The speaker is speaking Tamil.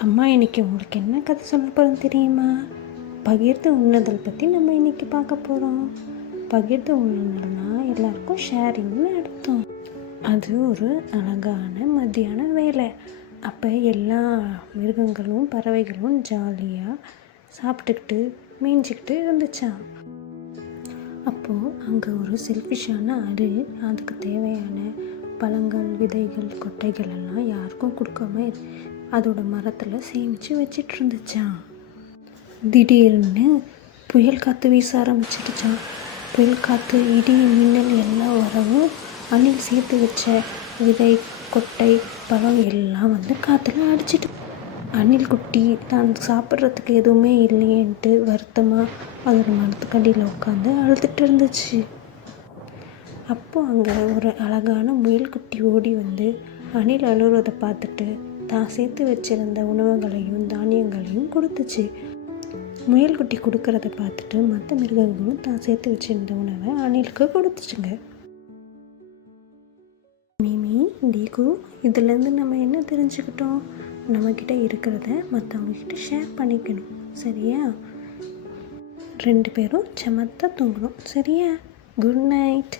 அம்மா இன்னைக்கு உங்களுக்கு என்ன கதை சொல்ல போகிறோம் தெரியுமா? பகிர்ந்து உண்ணுதல் பற்றி நம்ம இன்னைக்கு பார்க்க போகிறோம். பகிர்ந்து உண்ணுதல்னா எல்லாருக்கும் ஷேரிங்னு அர்த்தம். அது ஒரு அழகான மத்தியான வேலை. அப்போ எல்லா மிருகங்களும் பறவைகளும் ஜாலியாக சாப்பிட்டுக்கிட்டு மேய்ஞ்சிக்கிட்டு இருந்துச்சான். அப்போது அங்கே ஒரு செல்ஃபிஷான அணில் அதுக்கு தேவையான பழங்கள், விதைகள், கொட்டைகள் எல்லாம் யாருக்கும் கொடுக்காம அதோட மரத்தில் சேமித்து வச்சிட்டு இருந்துச்சான். திடீர்னு புயல் காற்று வீச ஆரம்பிச்சிடுச்சான். புயல் காற்று, இடி, மின்னல் எல்லாம் வரவும் அணில் சேர்த்து வச்ச விதை, கொட்டை, பழம் எல்லாம் காற்றுல அடிச்சிட்டு அணில் குட்டி தான் சாப்பிட்றதுக்கு எதுவுமே இல்லையேன்ட்டு வருத்தமாக அதோட மரத்துக்கடியில் உட்காந்து அழுதுட்டு இருந்துச்சு. அப்போது அங்கே ஒரு அழகான முயல் குட்டி ஓடி அணில் அழுகிறத பார்த்துட்டு தான் சேர்த்து வச்சிருந்த உணவுகளையும் தானியங்களையும் கொடுத்துச்சு. முயல் குட்டி கொடுக்கறத பார்த்துட்டு மற்ற மிருகங்களும் தான் சேர்த்து வச்சிருந்த உணவை அணிலுக்கு கொடுத்துச்சுங்க. மிமி, டீகு, இதுலேருந்து நம்ம என்ன தெரிஞ்சுக்கிட்டோம்? நம்மக்கிட்ட இருக்கிறத மற்றவங்கக்கிட்ட ஷேர் பண்ணிக்கணும், சரியா? 2 பேரும் சமத்தா தூங்கணும், சரியா? Good night.